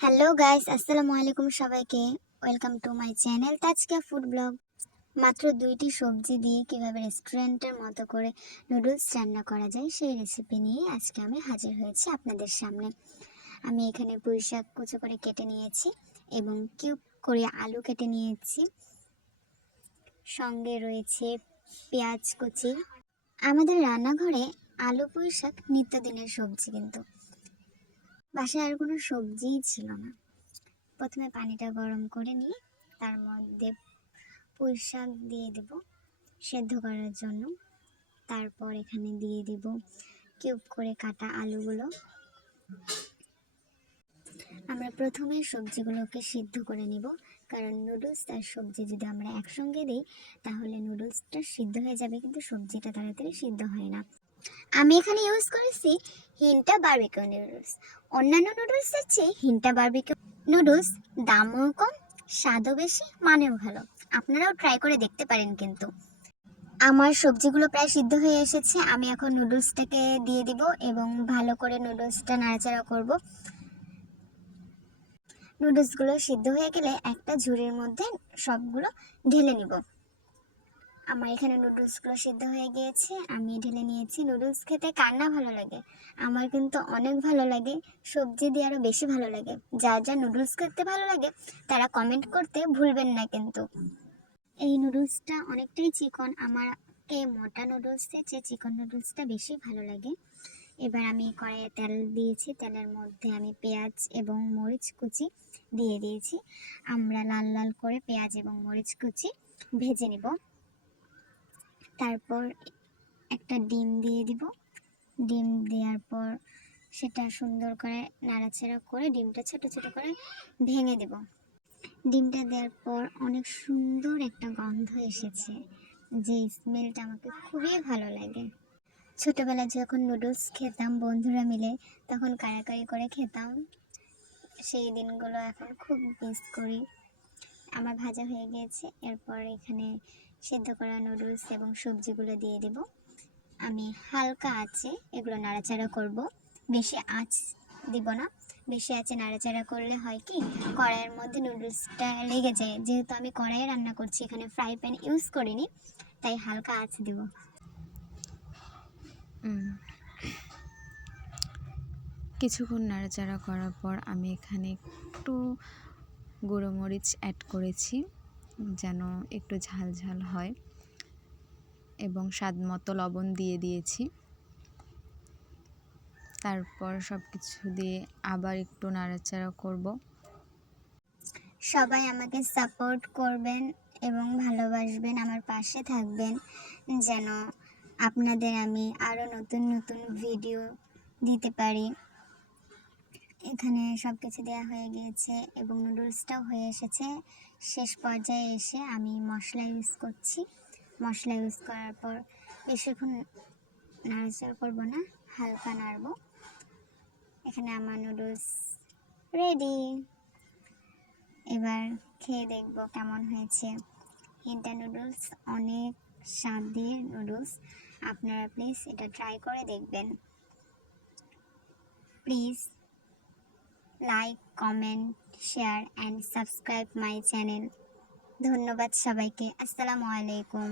Hello guys, আসসালামু আলাইকুম সবাইকে। Welcome to my channel Tazkia food blog. মাত্র 2টি সবজি দিয়ে কিভাবে রেস্টুরেন্টের মতো করে নুডলস রান্না করা যায় সেই রেসিপি নিয়ে আজকে আমি হাজির হয়েছি আপনাদের সামনে। আমি এখানে পুঁই শাক কুচো করে কেটে নিয়েছি এবং কিউব করে আলু কেটে নিয়েছি। সঙ্গে রয়েছে পেঁয়াজ কুচি। আমাদের রান্নাঘরে আলু পুঁই শাক নিত্যদিনের সবজি, কিন্তু বাসায় আর কোনো সবজিই ছিল না। প্রথমে পানিটা গরম করে নিয়ে তার মধ্যে পুঁই শাক দিয়ে দেব সেদ্ধ করার জন্য। তারপর এখানে দিয়ে দেব কিউব করে কাটা আলুগুলো। আমরা প্রথমে সবজিগুলোকে সিদ্ধ করে নিব, কারণ নুডলস আর সবজি যদি আমরা একসঙ্গে দিই তাহলে নুডলসটা সিদ্ধ হয়ে যাবে, কিন্তু সবজিটা তাড়াতাড়ি সিদ্ধ হয় না। আমি এখানে ইউজ করেছি হিন্টা বারবিকিউ নুডলস। অন্যান্য নুডলসের চেয়ে হিন্টা বারবিকিউ নুডলস দামও কম, স্বাদও বেশি, মানেও ভালো। আপনারাও ট্রাই করে দেখতে পারেন। কিন্তু আমার সবজিগুলো প্রায় সিদ্ধ হয়ে এসেছে। আমি এখন নুডলসটাকে দিয়ে দিব এবং ভালো করে নুডলসটা নাড়াচাড়া করব। নুডলসগুলো সিদ্ধ হয়ে গেলে একটা ঝুড়ির মধ্যে সবগুলো ঢেলে নিব। আমার এখানে নুডলসগুলো সিদ্ধ হয়ে গিয়েছে, আমি ঢেলে নিয়েছি। নুডলস খেতে কার না ভালো লাগে? আমার কিন্তু অনেক ভালো লাগে, সবজি দিয়ে আরও বেশি ভালো লাগে। যার যা নুডলস খেতে ভালো লাগে তারা কমেন্ট করতে ভুলবেন না কিন্তু। এই নুডলসটা অনেকটাই চিকন, আমাকে মোটা নুডলসের চেয়ে চিকন নুডলসটা বেশি ভালো লাগে। এবার আমি কড়াইয়ে তেল দিয়েছি, তেলের মধ্যে আমি পেঁয়াজ এবং মরিচ কুচি দিয়ে দিয়েছি। আমরা লাল লাল করে পেঁয়াজ এবং মরিচ কুচি ভেজে নিব। তারপর একটা ডিম দিয়ে দিব। ডিম দেওয়ার পর সেটা সুন্দর করে নাড়াচাড়া করে ডিমটা ছোট ছোট করে ভেঙে দেব। ডিমটা দেওয়ার পর অনেক সুন্দর একটা গন্ধ এসেছে, যে স্মেলটা আমাকে খুবই ভালো লাগে। ছোটবেলায় যখন নুডলস খেতাম বন্ধুরা মিলে, তখন কাড়াকাড়ি করে খেতাম। সেই দিনগুলো এখন খুব মিস করি। আমার ভাজা হয়ে গিয়েছে, এরপর এখানে সিদ্ধ করা নুডলস এবং সবজিগুলো দিয়ে দেব। আমি হালকা আঁচে এগুলো নাড়াচাড়া করব, বেশি আঁচ দিব না। বেশি আঁচে নাড়াচাড়া করলে হয় কি, কড়াইয়ের মধ্যে নুডলসটা লেগে যায়। যেহেতু আমি কড়াইয়ে রান্না করছি, এখানে ফ্রাই প্যান ইউজ করিনি, তাই হালকা আঁচ দেব। কিছুক্ষণ নাড়াচাড়া করার পর আমি এখানে একটু গুঁড়ো মরিচ অ্যাড করেছি, যেন একটু ঝাল ঝাল হয়, এবং স্বাদ মতো লবণ দিয়ে দিয়েছি। তারপর সব কিছু দিয়ে আবার একটু নাড়াচাড়া করব। সবাই আমাকে সাপোর্ট করবেন এবং ভালোবাসবেন, আমার পাশে থাকবেন, যেন আপনাদের আমি আরও নতুন নতুন ভিডিও দিতে পারি। এখানে সব কিছু দেওয়া হয়ে গিয়েছে এবং নুডলসটাও হয়ে এসেছে। শেষ পর্যায়ে এসে আমি মশলা ইউজ করছি। মশলা ইউজ করার পর বেশিক্ষণ নাড়াচাড়া করব না, হালকা নাড়ব। এখানে আমার নুডলস রেডি। এবার খেয়ে দেখব কেমন হয়েছে। হিন্টা নুডলস অনেক স্বাদের নুডলস, আপনারা প্লিজ এটা ট্রাই করে দেখবেন। Please like, comment, share and subscribe my channel. ধন্যবাদ সবাইকে। আসসালামু আলাইকুম।